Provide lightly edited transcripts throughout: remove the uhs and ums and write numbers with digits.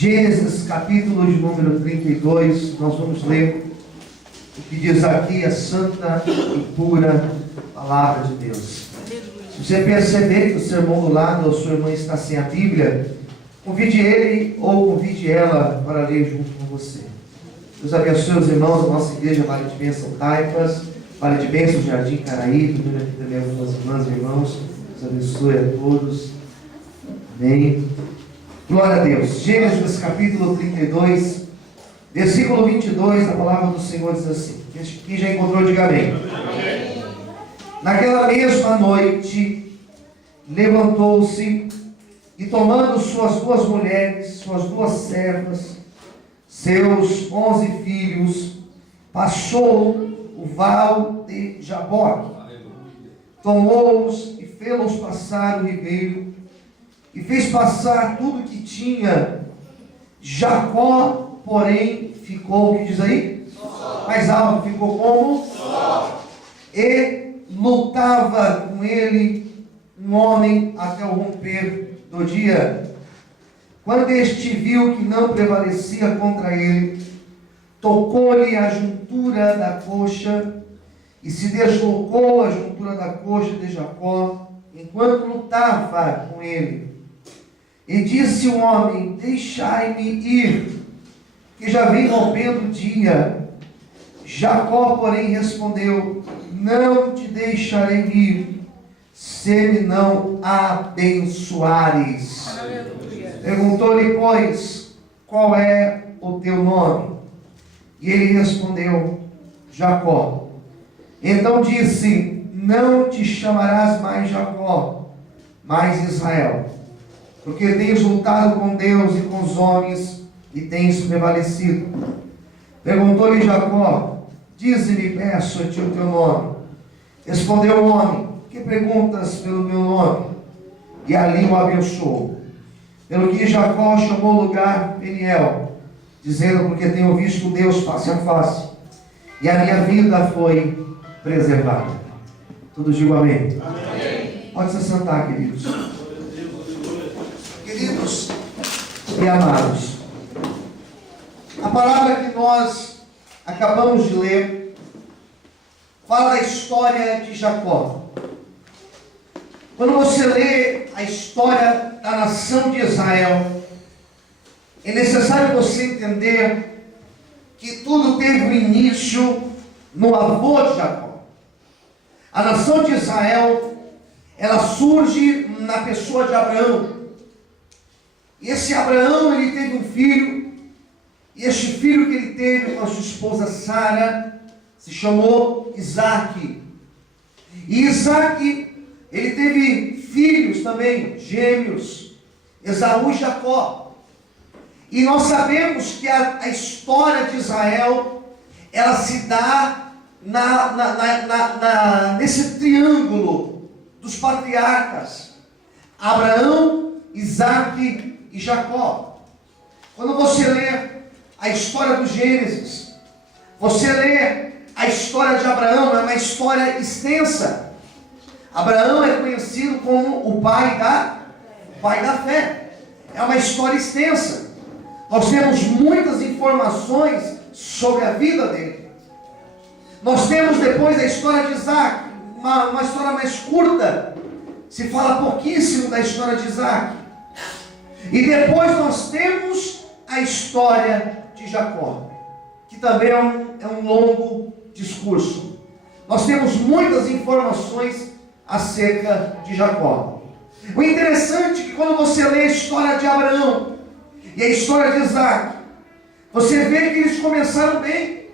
Gênesis capítulo de número 32, nós vamos ler o que diz aqui a santa e pura palavra de Deus. Se você perceber que o seu irmão do lado ou sua irmã está sem a Bíblia, convide ele ou convide ela para ler junto com você. Deus abençoe os irmãos da nossa igreja Vale de Bênção Taipas, Vale de Bênção Jardim Caraí, tudo aqui também algumas irmãs e irmãos. Deus abençoe a todos. Amém. Glória a Deus. Gênesis capítulo 32, versículo 22, a palavra do Senhor diz assim. Quem já encontrou, diga amém. Amém. Naquela mesma noite, levantou-se e tomando suas duas mulheres, suas duas servas, seus 11 filhos, passou o val de Jaboque. Tomou-os e fê-los passar o ribeiro, e fez passar tudo que tinha. Jacó, porém, ficou, o que diz aí? Só. Mais alto, ficou como? Só. E lutava com ele um homem até o romper do dia. Quando este viu que não prevalecia contra ele, tocou-lhe a juntura da coxa, e se deslocou a juntura da coxa de Jacó, enquanto lutava com ele. E disse o homem: deixai-me ir, que já vem rompendo o dia. Jacó, porém, respondeu: não te deixarei ir, se me não abençoares. Perguntou-lhe, pois, qual é o teu nome? E ele respondeu: Jacó. Então disse: não te chamarás mais Jacó, mas Israel, porque tens lutado com Deus e com os homens, e tens prevalecido. Perguntou-lhe Jacó: dize-me, peço-te o teu nome. Respondeu o homem: que perguntas pelo meu nome? E ali o abençoou. Pelo que Jacó chamou o lugar Peniel, dizendo: porque tenho visto Deus face a face, e a minha vida foi preservada. Todos digam amém. Amém. Pode se sentar, queridos. Queridos e amados, a palavra que nós acabamos de ler fala da história de Jacó. Quando você lê a história da nação de Israel, é necessário você entender que tudo teve um início no avô de Jacó. A nação de Israel, ela surge na pessoa de Abraão. E esse Abraão, ele teve um filho, e este filho que ele teve com a sua esposa Sara se chamou Isaque. E Isaque, ele teve filhos também, gêmeos, Esaú e Jacó. E nós sabemos que a história de Israel, ela se dá nesse triângulo dos patriarcas: Abraão, Isaque e Jacó. Quando você lê a história do Gênesis, você lê a história de Abraão, é uma história extensa. Abraão é conhecido como o pai da fé. É uma história extensa. Nós temos muitas informações sobre a vida dele. Nós temos depois a história de Isaac, uma história mais curta. Se fala pouquíssimo da história de Isaac. E depois nós temos a história de Jacó, que também é um longo discurso. Nós temos muitas informações acerca de Jacó. O interessante é que quando você lê a história de Abraão e a história de Isaac, você vê que eles começaram bem.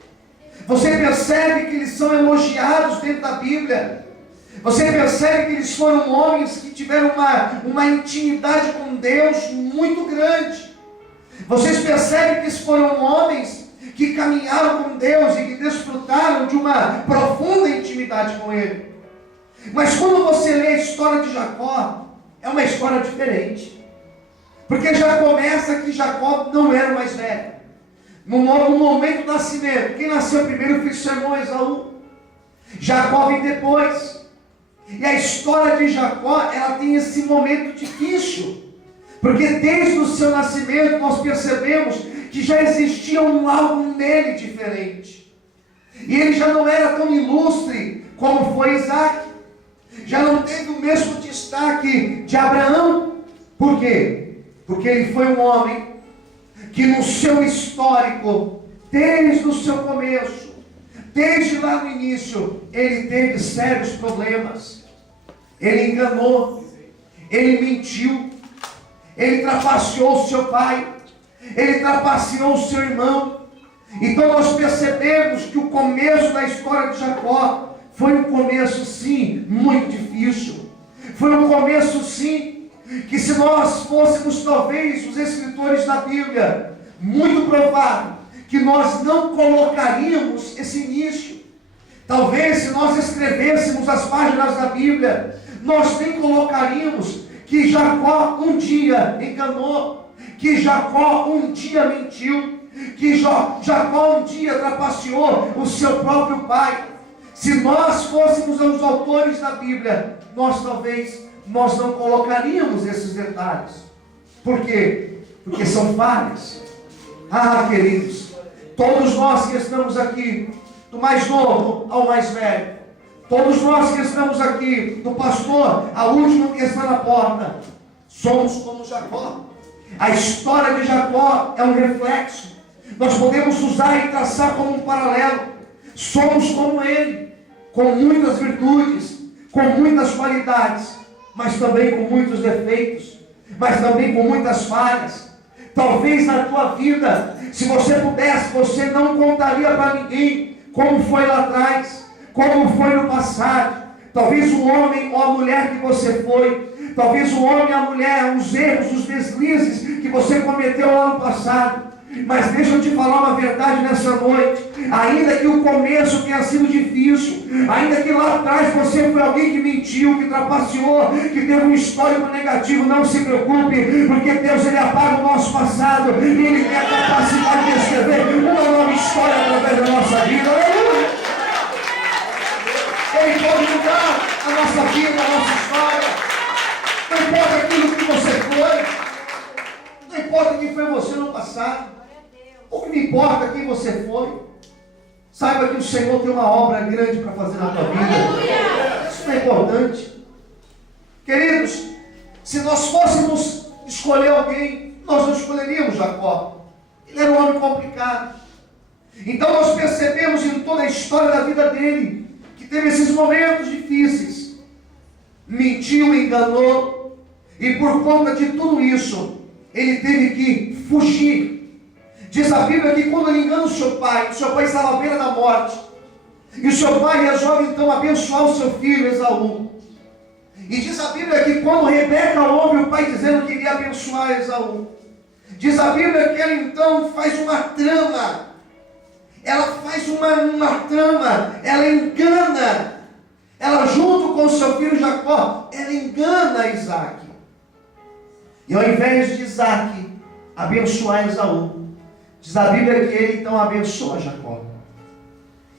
Você percebe que eles são elogiados dentro da Bíblia. Você percebe que eles foram homens que tiveram uma intimidade com Deus muito grande. Vocês percebem que eles foram homens que caminharam com Deus e que desfrutaram de uma profunda intimidade com Ele. Mas quando você lê a história de Jacó, é uma história diferente. Porque já começa que Jacó não era o mais velho. No momento do nascimento, quem nasceu primeiro foi seu irmão Esaú. Jacó vem depois. E a história de Jacó, ela tem esse momento difícil. Porque desde o seu nascimento nós percebemos que já existia algo nele diferente. E ele já não era tão ilustre como foi Isaac. Já não teve o mesmo destaque de Abraão. Por quê? Porque ele foi um homem que no seu histórico, desde o seu começo, desde lá no início, ele teve sérios problemas. Ele enganou, ele mentiu, ele trapaceou o seu pai, ele trapaceou o seu irmão. Então nós percebemos que o começo da história de Jacó foi um começo, sim, muito difícil. Foi um começo, sim, que se nós fôssemos talvez os escritores da Bíblia, muito provável que nós não colocaríamos esse início. Talvez se nós escrevêssemos as páginas da Bíblia, nós nem colocaríamos que Jacó um dia enganou, que Jacó um dia mentiu, que Jacó um dia trapaceou o seu próprio pai. Se nós fôssemos os autores da Bíblia, nós não colocaríamos esses detalhes. Por quê? Porque são falhas. Ah, queridos, todos nós que estamos aqui, do mais novo ao mais velho, todos nós que estamos aqui, do pastor ao último que está na porta, somos como Jacó. A história de Jacó é um reflexo. Nós podemos usar e traçar como um paralelo. Somos como ele, com muitas virtudes, com muitas qualidades, mas também com muitos defeitos, mas também com muitas falhas. Talvez na tua vida, se você pudesse, você não contaria para ninguém como foi lá atrás, como foi no passado. Talvez o homem ou a mulher que você foi, talvez o homem ou a mulher, os erros, os deslizes que você cometeu lá no passado. Mas deixa eu te falar uma verdade nessa noite. Ainda que o começo tenha sido difícil, ainda que lá atrás você foi alguém que mentiu, que trapaceou, que teve um histórico negativo, não se preocupe, porque Deus, ele apaga o nosso passado e ele tem a capacidade de escrever uma nova história através da nossa vida. Aleluia! Ele pode mudar a nossa vida, a nossa história. Não importa aquilo que você foi, não importa quem foi você no passado. O que me importa quem você foi. Saiba que o Senhor tem uma obra grande para fazer na tua vida. Isso não é importante. Queridos, se nós fôssemos escolher alguém, nós não escolheríamos Jacó. Ele era um homem complicado. Então nós percebemos em toda a história da vida dele que teve esses momentos difíceis. Mentiu, enganou, e por conta de tudo isso, ele teve que fugir. Diz a Bíblia que quando ele engana o seu pai estava à beira da morte, e o seu pai resolve então abençoar o seu filho Esaú. E diz a Bíblia que quando Rebeca ouve o pai dizendo que iria abençoar Esaú, diz a Bíblia que ela então faz uma trama. Ela faz uma trama, ela engana, ela junto com o seu filho Jacó, ela engana Isaac. E ao invés de Isaac abençoar Esaú, diz a Bíblia que ele então abençoa Jacó.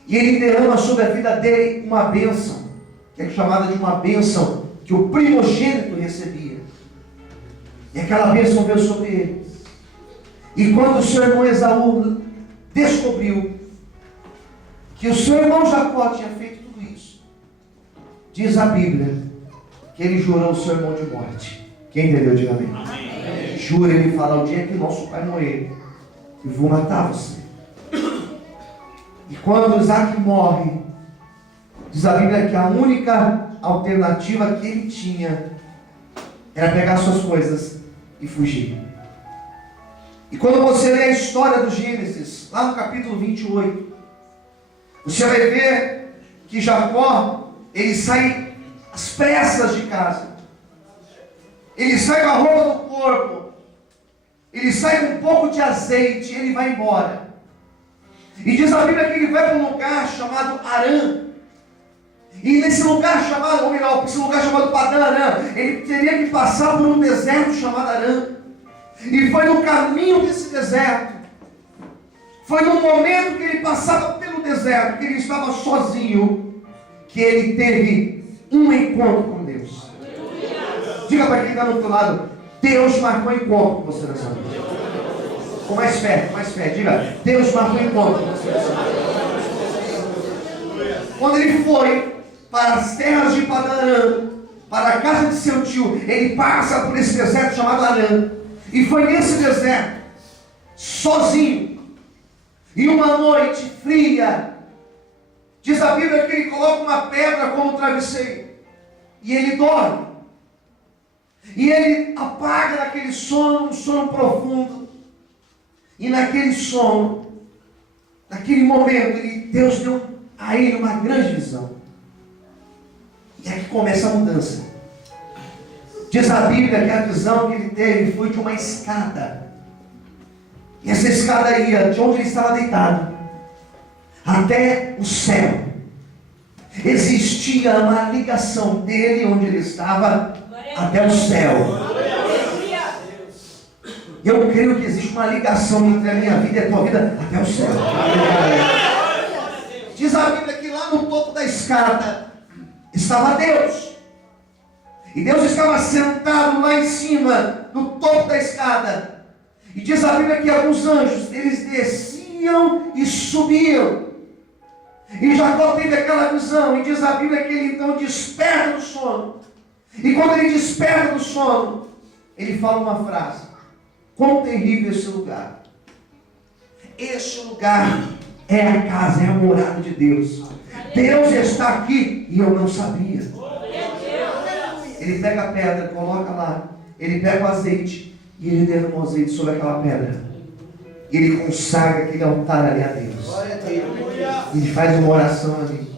E ele derrama sobre a vida dele uma bênção, que é chamada de uma bênção que o primogênito recebia. E aquela bênção veio sobre ele. E quando o seu irmão Esaú descobriu que o seu irmão Jacó tinha feito tudo isso, diz a Bíblia que ele jurou o seu irmão de morte. Quem entendeu? Diga amém. Amém. Jura, ele fala: o dia que nosso pai morrer, eu vou matar você. E quando Isaac morre, diz a Bíblia que a única alternativa que ele tinha era pegar suas coisas e fugir. E quando você lê a história do Gênesis, lá no capítulo 28, você vai ver que Jacó, ele sai às pressas de casa. Ele sai com a roupa do corpo. Ele sai com um pouco de azeite, ele vai embora. E diz a Bíblia que ele vai para um lugar chamado Harã. E nesse lugar chamado, ou melhor, esse lugar chamado Padã Arã, ele teria que passar por um deserto chamado Harã. E foi no caminho desse deserto, foi no momento que ele passava pelo deserto, que ele estava sozinho, que ele teve um encontro com Deus. Diga para quem está do outro lado: Deus marcou encontro com você nessa noite. Com mais fé, diga, Deus marcou encontro com você nessa noite. Quando ele foi para as terras de Padan-Aram, para a casa de seu tio, ele passa por esse deserto chamado Arã, e foi nesse deserto, sozinho, e uma noite fria, diz a Bíblia que ele coloca uma pedra como travesseiro, e ele dorme, e ele apaga naquele sono, um sono profundo, e naquele sono, naquele momento, Deus deu a ele uma grande visão. E aqui começa a mudança. Diz a Bíblia que a visão que ele teve foi de uma escada. E essa escada ia de onde ele estava deitado até o céu. Existia uma ligação dele onde ele estava até o céu. Eu creio que existe uma ligação entre a minha vida e a tua vida até o céu. Diz a Bíblia que lá no topo da escada estava Deus. E Deus estava sentado lá em cima, no topo da escada. E diz a Bíblia que alguns anjos, eles desciam e subiam. E Jacó teve aquela visão. E diz a Bíblia que ele então desperta do sono. E quando ele desperta do sono, ele fala uma frase: quão terrível esse lugar. Este lugar é a casa, é a morada de Deus. Deus está aqui e eu não sabia. Ele pega a pedra, coloca lá. Ele pega o azeite e ele derrama o azeite sobre aquela pedra. E ele consagra aquele altar ali a Deus. Ele faz uma oração ali.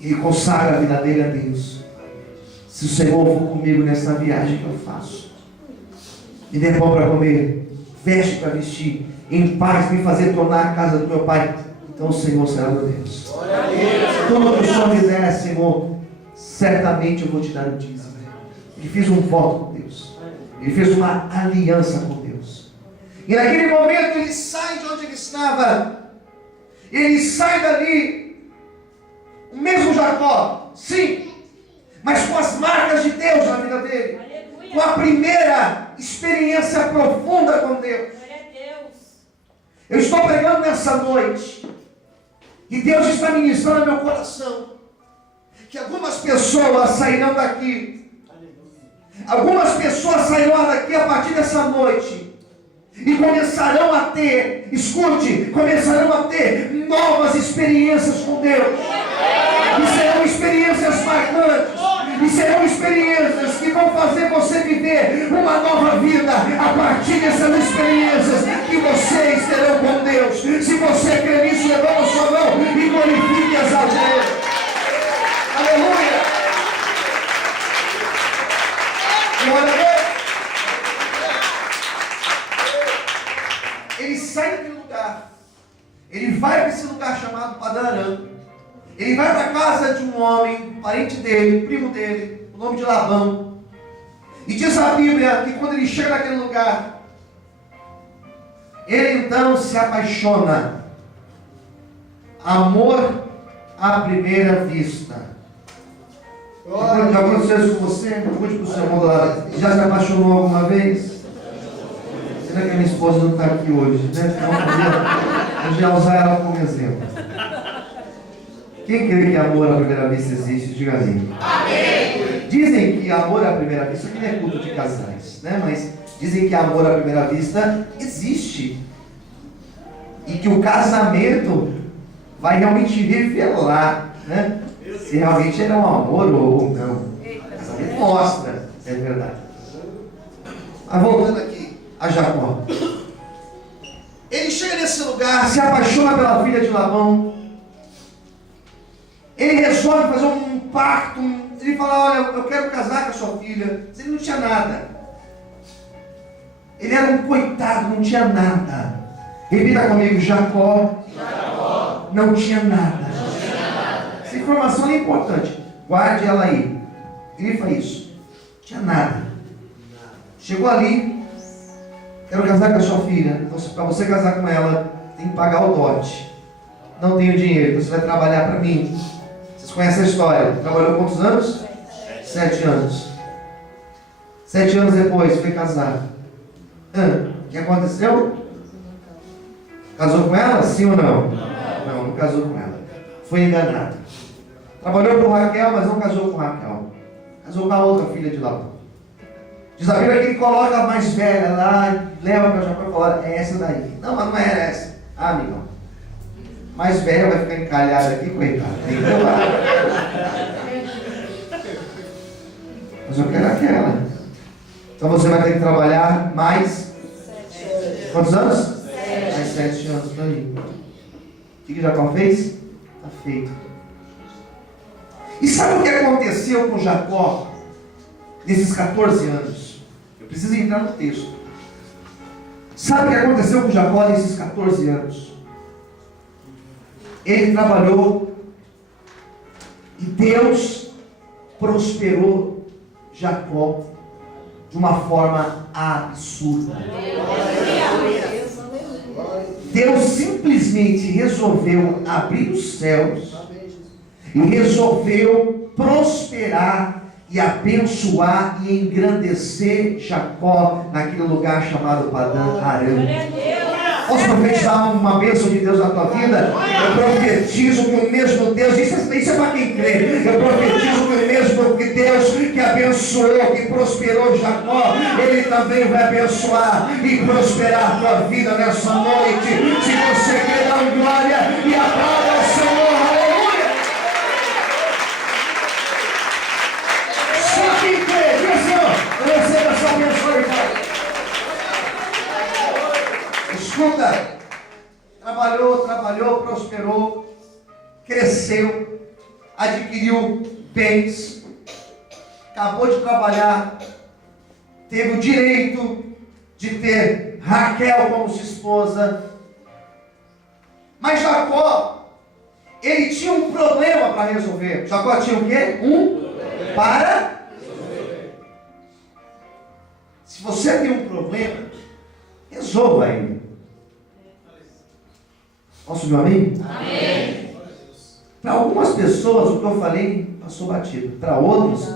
Ele consagra a vida dele a Deus. Se o Senhor for comigo nessa viagem que eu faço, me dê pão para comer, veste para vestir, em paz me fazer tornar a casa do meu Pai, então o Senhor será meu Deus. Tudo que o Senhor me der, Senhor, certamente eu vou te dar o dízimo. Ele fez um voto com Deus. Ele fez uma aliança com Deus. E naquele momento ele sai de onde ele estava. Ele sai dali. O mesmo Jacó, sim, mas com as marcas de Deus na vida dele. Com a primeira experiência profunda com Deus. Eu estou pregando nessa noite, e Deus está ministrando no meu coração, que algumas pessoas sairão daqui, algumas pessoas sairão daqui a partir dessa noite, e começarão a ter, escute, começarão a ter novas experiências com Deus, e serão experiências marcantes, e serão experiências que vão fazer você viver uma nova vida a partir dessas experiências que vocês terão com Deus. Se você crê nisso, levanta a sua mão e glorifique as almas dele. Aleluia! Glória a Deus! Ele sai daquele lugar. Ele vai para esse lugar chamado Padan-Aram. Ele vai para a casa de um homem, parente dele, primo dele, o nome de Labão. E diz a Bíblia que quando ele chega naquele lugar, ele então se apaixona. Amor à primeira vista. Já aconteceu isso com você? Pergunte para o seu irmão lá. Já se apaixonou alguma vez? Será que a minha esposa não está aqui hoje? Né? Eu já usar ela como exemplo. Quem crê que amor à primeira vista existe, diga amém. Amém. Dizem que amor à primeira vista, isso aqui não é culto de casais, né? Mas dizem que amor à primeira vista existe. E que o casamento vai realmente revelar, né? Se realmente era um amor ou não. O casamento mostra, é verdade. Mas voltando aqui a Jacó. Ele chega nesse lugar, se apaixona pela filha de Labão. Ele resolve fazer um pacto. Ele fala: olha, eu quero casar com a sua filha. Ele não tinha nada. Ele era um coitado, não tinha nada. Repita comigo: Jacó não tinha nada. Essa informação é importante. Guarde ela aí. Ele faz isso. Não tinha nada. Chegou ali: quero casar com a sua filha. Então, para você casar com ela, tem que pagar o dote. Não tenho dinheiro, então você vai trabalhar para mim. Vocês conhecem a história? Trabalhou quantos anos? 7 anos. 7 anos depois, foi casar. O que aconteceu? Casou com ela? Sim ou não? Não casou com ela. Foi enganado. Trabalhou com Raquel, mas não casou com Raquel. Casou com a outra filha de Labão. Diz a Bíblia que ele coloca a mais velha lá, leva para Jacó e fala, é essa daí. Não, mas não era essa. Ah, amigão. Mais velha vai ficar encalhada aqui, coitado. Tem que levar. Mas eu quero aquela. Então você vai ter que trabalhar mais. Quantos anos? Mais 7 anos. Tá aí. O que Jacó fez? Está feito. E sabe o que aconteceu com Jacó nesses 14 anos? Eu preciso entrar no texto. Sabe o que aconteceu com Jacó nesses 14 anos? Ele trabalhou e Deus prosperou Jacó de uma forma absurda. Deus simplesmente resolveu abrir os céus e resolveu prosperar e abençoar e engrandecer Jacó naquele lugar chamado Padã Arã. Posso profetizar uma bênção de Deus na tua vida? Eu profetizo que o mesmo Deus, isso é para quem crê, eu profetizo que o mesmo que Deus que abençoou, que prosperou Jacó, Ele também vai abençoar e prosperar a tua vida nessa noite. Se você quer dar glória e aplauda ao Senhor, aleluia! Só quem crê, diz Senhor, eu recebo essa bênção, irmão. Escuta, trabalhou, prosperou, cresceu, adquiriu bens, acabou de trabalhar, teve o direito de ter Raquel como sua esposa. Mas Jacó, ele tinha um problema para resolver. Jacó tinha o quê? Para resolver. Se você tem um problema, resolva ele. Posso ouvir um amém? Amém. Para algumas pessoas o que eu falei passou batido. Para outros,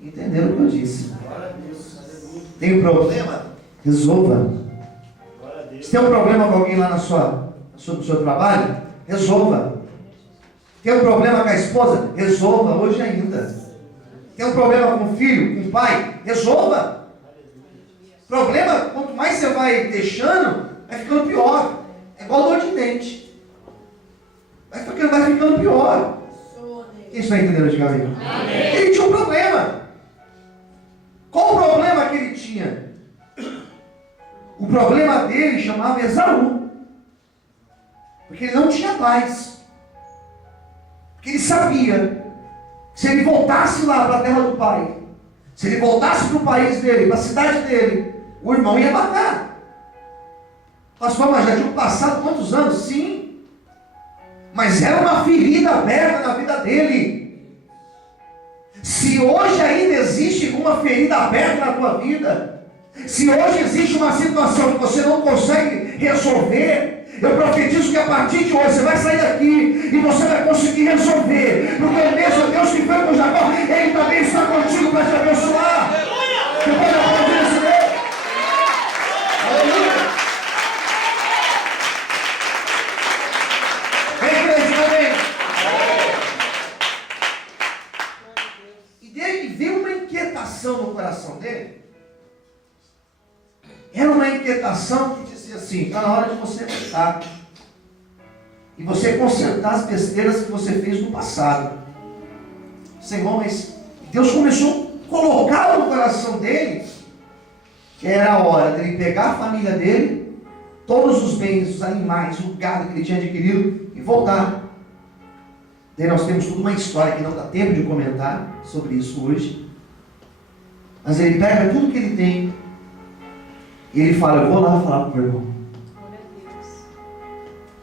entenderam o que eu disse. Tem um problema? Resolva. Se tem um problema com alguém lá no seu trabalho, resolva. Tem um problema com a esposa? Resolva, hoje ainda. Tem um problema com o filho, com o pai? Resolva. Problema, quanto mais você vai deixando, vai ficando pior. É igual dor de dente. Vai ficando pior. Quem está entendendo, diga amém? Ele tinha um problema. Qual o problema que ele tinha? O problema dele chamava Esaú. Porque ele não tinha paz. Porque ele sabia que se ele voltasse lá para a terra do pai, se ele voltasse para o país dele, para a cidade dele, o irmão ia matar. Pastor, mas já tinham passado quantos anos? Sim. Mas era uma ferida aberta na vida dele. Se hoje ainda existe uma ferida aberta na tua vida, se hoje existe uma situação que você não consegue resolver, eu profetizo que a partir de hoje você vai sair daqui e você vai conseguir resolver. Porque o mesmo Deus que foi com Jacó, Ele também está contigo para te abençoar. Você pode aplaudir esse Deus? Aleluia! No coração dele, era uma inquietação que dizia assim: está na hora de você voltar e você consertar as besteiras que você fez no passado. Senhor, mas Deus começou a colocar no coração dele que era a hora dele pegar a família dele, todos os bens, os animais, o gado que ele tinha adquirido e voltar. Daí nós temos toda uma história que não dá tempo de comentar sobre isso hoje. Mas ele pega tudo que ele tem e ele fala: eu vou lá falar com o meu irmão.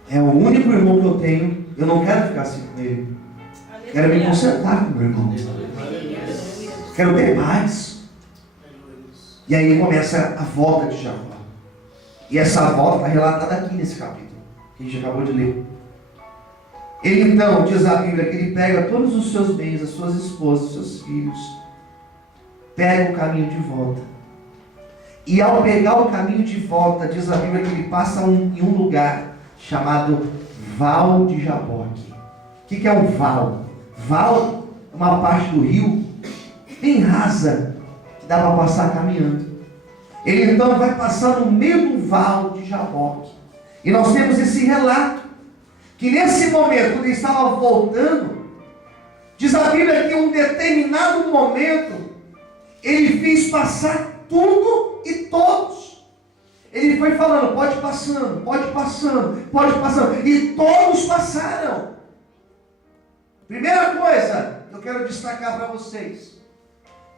É o único irmão que eu tenho. Eu não quero ficar assim com ele. Quero me consertar com o meu irmão. Quero ter paz. E aí começa a volta de Jacó. E essa volta está relatada aqui nesse capítulo que a gente acabou de ler. Ele então, diz a Bíblia, que ele pega todos os seus bens, as suas esposas, os seus filhos, pega o caminho de volta. E ao pegar o caminho de volta, diz a Bíblia que ele passa em um lugar chamado Val de Jaboque. O que é um val? Val é uma parte do rio bem rasa, que dá para passar caminhando. Ele então vai passar no meio do val de Jaboque. E nós temos esse relato, que nesse momento, quando ele estava voltando, diz a Bíblia que em um determinado momento, ele fez passar tudo e todos. Ele foi falando, pode passando, pode passando, pode passando. E todos passaram. Primeira coisa que eu quero destacar para vocês.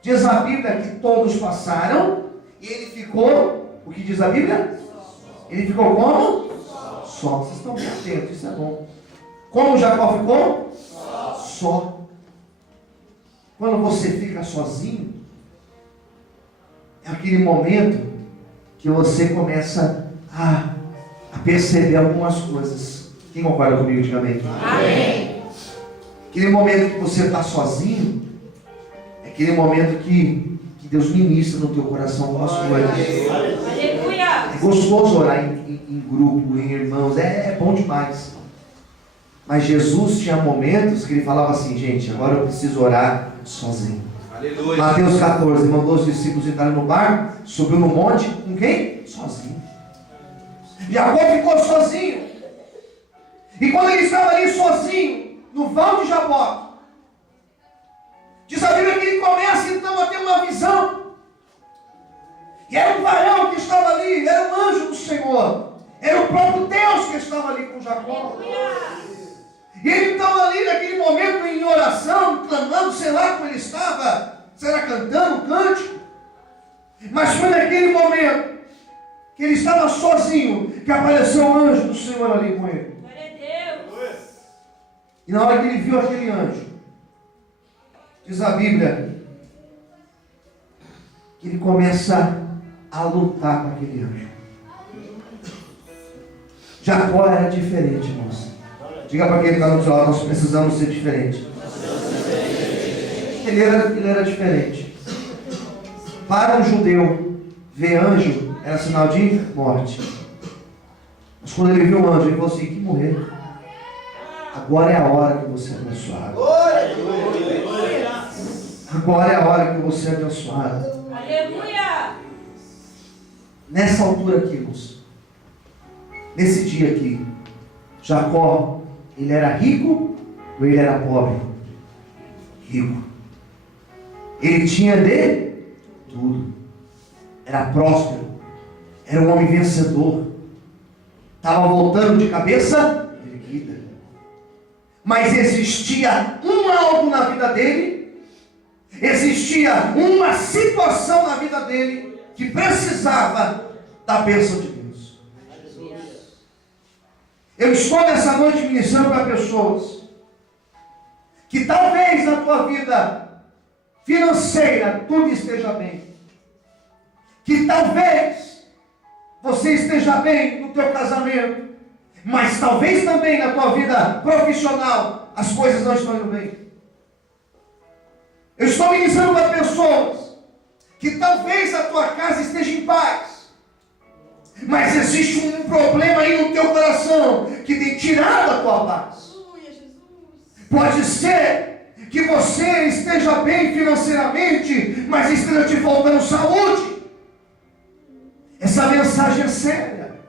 Diz a Bíblia que todos passaram e ele ficou, o que diz a Bíblia? Ele ficou como? Só. Vocês estão bem atentos, isso é bom. Como Jacó ficou? Só. Quando você fica sozinho, é aquele momento que você começa a perceber algumas coisas. Quem concorda comigo, diga amém? Amém. Aquele momento que você está sozinho, é aquele momento que Deus ministra no teu coração com as coisas. Aleluia! É gostoso orar em grupo, em irmãos, é bom demais. Mas Jesus tinha momentos que ele falava assim, gente, agora eu preciso orar sozinho. Aleluia. Mateus 14, mandou os discípulos entrarem no barco, subiu no monte, com quem? Sozinho. Jacó ficou sozinho. E quando ele estava ali sozinho, no val de Jaboque, diz a Bíblia que ele começa então a ter uma visão. E era um varão que estava ali, era um anjo do Senhor. Era o próprio Deus que estava ali com Jacó. E ele estava ali naquele momento em oração, clamando, sei lá como ele estava, será cantando, cântico. Mas foi naquele momento que ele estava sozinho, que apareceu o anjo do Senhor ali com ele. Glória a Deus. E na hora que ele viu aquele anjo, diz a Bíblia que ele começa a lutar com aquele anjo. Jacó era diferente, irmãos. Diga para quem está no seu lado, nós precisamos ser diferentes. Ele era diferente. Para um judeu, ver anjo era sinal de morte. Mas quando ele viu o anjo, ele falou assim, que morrer. Agora é a hora que você é abençoado. Agora é a hora que você é abençoado. Aleluia! Nessa altura aqui, irmãos, nesse dia aqui, Jacó, ele era rico ou ele era pobre? Rico. Ele tinha de tudo. Era próspero. Era um homem vencedor. Estava voltando de cabeça erguida. Mas existia algo na vida dele. Existia uma situação na vida dele que precisava da bênção de Deus. Eu estou nessa noite ministrando para pessoas que talvez na tua vida financeira tudo esteja bem. Que talvez você esteja bem no teu casamento, mas talvez também na tua vida profissional as coisas não estão indo bem. Eu estou ministrando para pessoas que talvez a tua casa esteja em paz, mas existe um problema aí no teu coração que tem tirado a tua paz. Pode ser que você esteja bem financeiramente, mas esteja te faltando saúde. Essa mensagem é séria,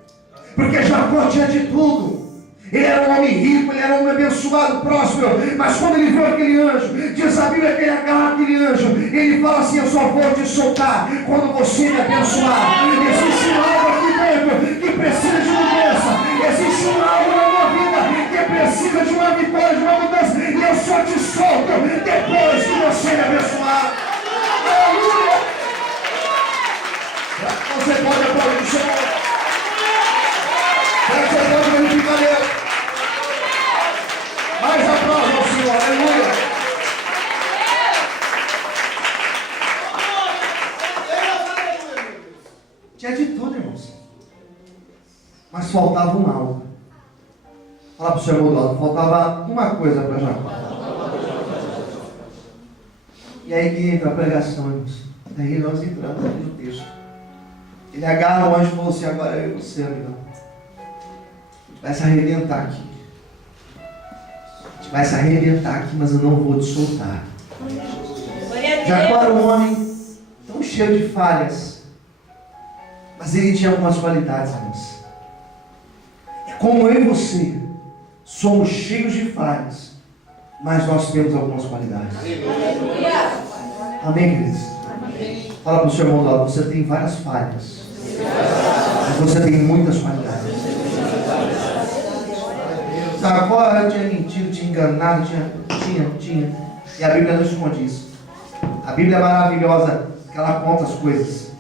porque Jacó tinha de tudo. Ele era um homem rico, ele era um homem abençoado, próspero. Mas quando ele viu aquele anjo, diz a Bíblia que ele agarra aquele anjo. Ele fala assim, eu só vou te soltar quando você me abençoar. Existe algo aqui dentro que precisa de mudança. Existe algo na minha vida que precisa de uma vitória, de uma mudança. E eu só te solto depois que você me abençoar. Aleluia! Você pode aplaudir o Senhor. Você pode glorificar Deus. Mais aplausos ao Senhor, aleluia. Tinha de tudo, irmãos. Mas faltava um algo. Fala para o Senhor do lado, faltava uma coisa para Jacó. E aí que entra a pregação, irmãos. Daí nós entramos aqui no texto. Ele agarra o anjo e falou assim: agora eu e você, amigão. A gente vai se arrebentar aqui. A gente vai se arrebentar aqui, mas eu não vou te soltar. Jacó era um homem tão cheio de falhas, mas ele tinha algumas qualidades, irmãos. É como eu e você somos cheios de falhas, mas nós temos algumas qualidades. Amém, queridos? Fala para o seu irmão lá: você tem várias falhas, mas você tem muitas qualidades. Jacó tinha mentido, tinha enganado, tinha. E a Bíblia não esconde isso. A Bíblia é maravilhosa, que ela conta as coisas.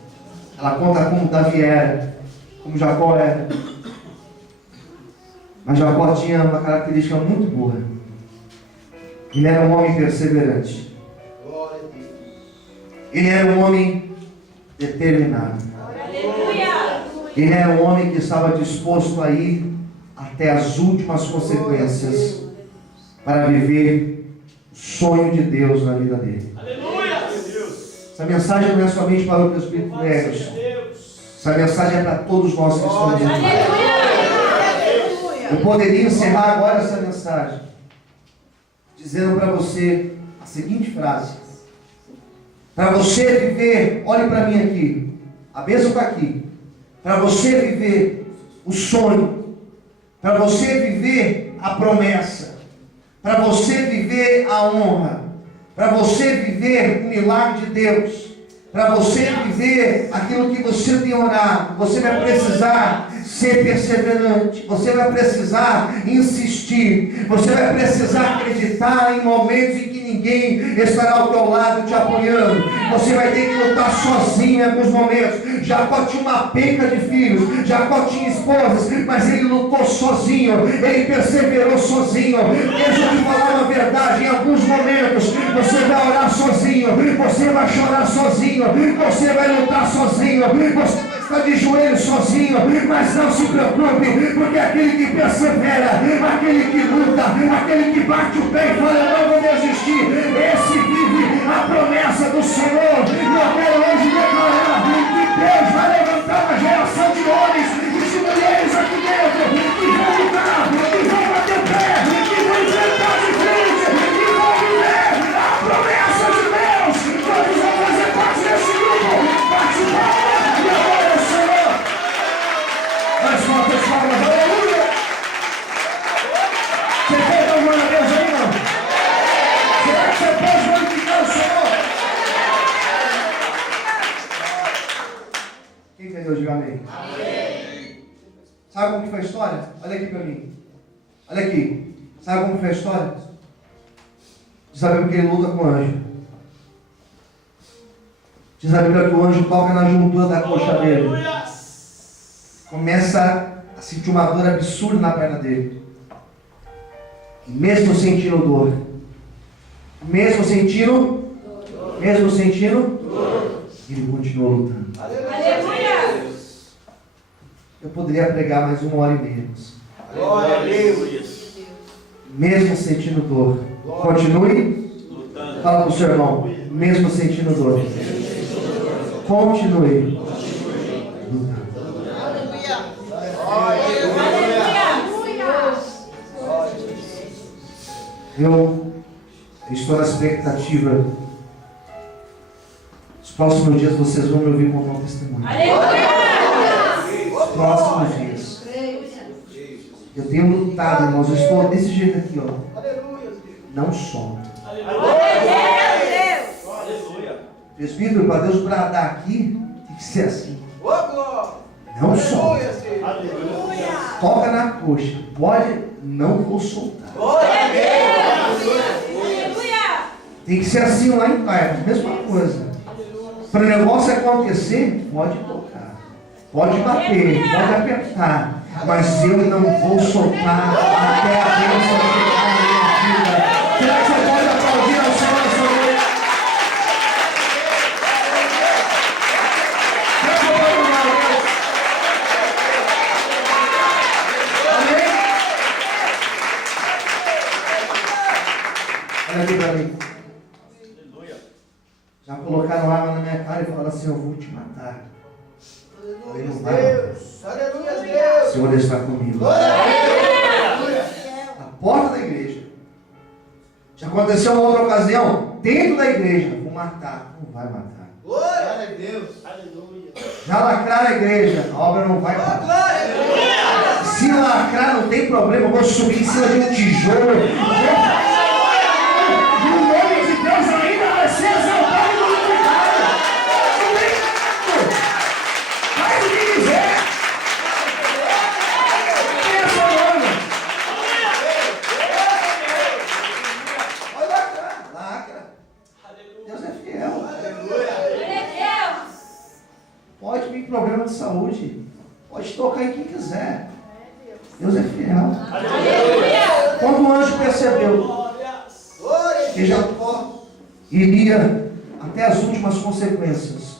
Ela conta como Davi era, como Jacó era. Mas Jacó tinha uma característica muito boa. Ele era um homem perseverante. Ele era um homem determinado. Ele era um homem que estava disposto a ir até as últimas consequências para viver o sonho de Deus na vida dele. Essa mensagem não é somente para os presbíteros velhos. Essa mensagem é para todos nós que estamos aqui. Eu poderia encerrar agora essa mensagem dizendo para você a seguinte frase: para você viver, olhe para mim aqui, a bênção está aqui. Para você viver o sonho, para você viver a promessa, para você viver a honra, para você viver o milagre de Deus, para você viver aquilo que você tem orado, você vai precisar ser perseverante, você vai precisar insistir, você vai precisar acreditar em momentos em que ninguém estará ao teu lado te apoiando. Você vai ter que lutar sozinho em alguns momentos. Jacó tinha uma penca de filhos, Jacó tinha esposas, mas ele lutou sozinho, ele perseverou sozinho. Deixa eu te falar uma verdade: em alguns momentos você vai orar sozinho, você vai chorar sozinho, você vai lutar sozinho, você vai estar de joelhos sozinho, mas não se preocupe, porque aquele que persevera, aquele que luta, aquele que bate o pé e fala: eu não vou desistir, esse vive a promessa do Senhor. E eu quero hoje declarar que Deus vai levantar uma geração de homens e de mulheres aqui dentro que vão lutar, que vão bater pé, que vão enfrentar de frente, que vão viver a promessa de Deus. Todos vão fazer parte desse grupo. Bate palma e adora o Senhor. Mais fortes palmas, aleluia. Você quer dar uma Deus aí, não? Será que você pode glorificar o Senhor? Quem entendeu, diga amém. Amém. Sabe como que foi a história? Olha aqui para mim. Olha aqui. Sabe como foi a história? Diz a Bíblia que ele luta com o anjo. Diz a Bíblia que o anjo toca na juntura da coxa dele. Começa a sentir uma dor absurda na perna dele. E mesmo sentindo dor, ele continuou lutando. Aleluia! Eu poderia pregar mais 1h30. Glória a Deus. Mesmo sentindo dor, continue lutando. Fala para o seu irmão: mesmo sentindo dor, continue lutando. Eu estou na expectativa. Os próximos dias vocês vão me ouvir contar um testemunho. Os próximos dias. Eu tenho lutado, irmãos. Eu estou desse jeito aqui, ó. Não solto. Presbítero, para Deus bradar aqui, tem que ser assim. Não solta. Toca na coxa. Pode, não vou soltar. Tem que ser assim lá em Caicos, mesma coisa. Para o negócio acontecer, pode tocar, pode bater, pode apertar, mas eu não vou soltar até a bênção chegar na minha vida. Será que você pode aplaudir ao Senhor nessa noite? Amém? Olha aqui para mim. Já colocaram arma na minha cara e falaram assim: eu vou te matar. O Senhor está comigo. A porta da igreja. Já aconteceu uma outra ocasião, dentro da igreja. Vou matar. Não vai matar. Glória a Deus. Aleluia. Já lacrar a igreja, a obra não vai parar. Se lacrar não tem problema, eu vou subir em cima de um tijolo. E o nome de Deus ainda vai ser exaltado e glorificado. Não tem nada. Faz o que quiser. Pensa, mano. Vai lacrar. Lacra. Deus é fiel. Pode vir problema de saúde. Pode tocar em quem quiser. Deus é fiel. Quando o anjo percebeu que Jacó iria até as últimas consequências,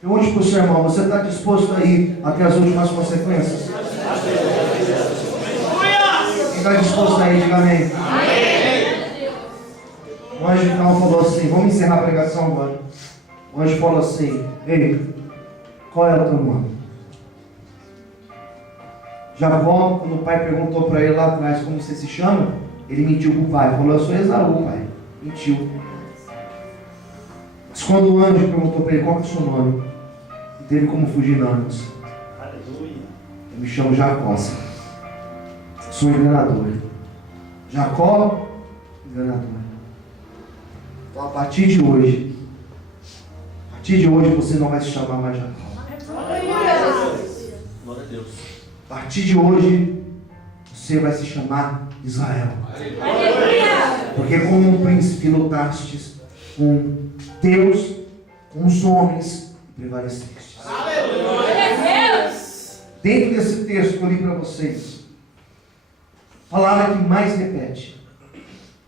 pergunte para o seu irmão: você está disposto a ir até as últimas consequências? Quem está disposto a ir, diga amém. O anjo então falou assim: vamos encerrar a pregação agora. O anjo falou assim: ei, qual é o teu nome? Jacó, quando o pai perguntou para ele lá atrás como você se chama, ele mentiu para o pai. Falou: eu sou Esaú, pai. Mentiu. Mas quando o anjo perguntou para ele qual é o seu nome, não teve como fugir antes. Aleluia. Eu me chamo Jacó. Sou enganador. Jacó, enganador. Então a partir de hoje você não vai se chamar mais Jacó. Glória a Deus. A partir de hoje, você vai se chamar Israel. Porque como um príncipe lutastes com Deus, com os homens, e prevalecestes. Dentro desse texto que eu li para vocês, a palavra que mais repete,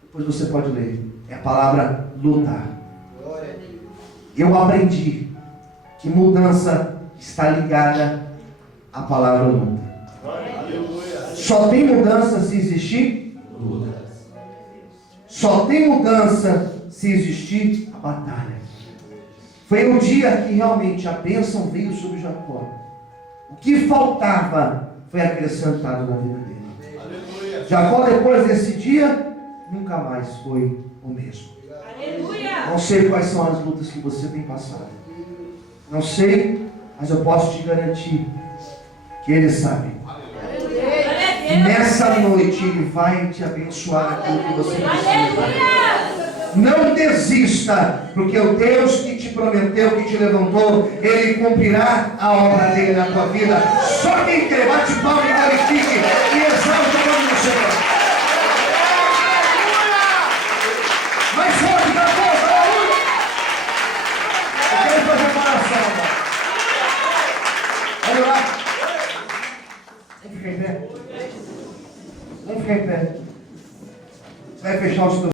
depois você pode ler, é a palavra lutar. Eu aprendi que mudança está ligada à palavra luta. Só tem mudança se existir luta. Só tem mudança se existir a batalha. Foi um dia que realmente a bênção veio sobre Jacó. O que faltava foi acrescentado na vida dele. Jacó, depois desse dia, nunca mais foi o mesmo. Não sei quais são as lutas que você tem passado. Não sei, mas eu posso te garantir que Ele sabe. E nessa noite Ele vai te abençoar aquilo que você precisa. Não desista, porque o Deus que te prometeu, que te levantou, Ele cumprirá a obra dele na tua vida. Só quem crê, bate palma e glorifique e exalte o nome do Senhor. Mais forte da força, aleluia! Eu quero fazer uma oração, irmão. Olha lá. Vamos ficar em pé. Vamos ficar em pé. Você vai fechar os teus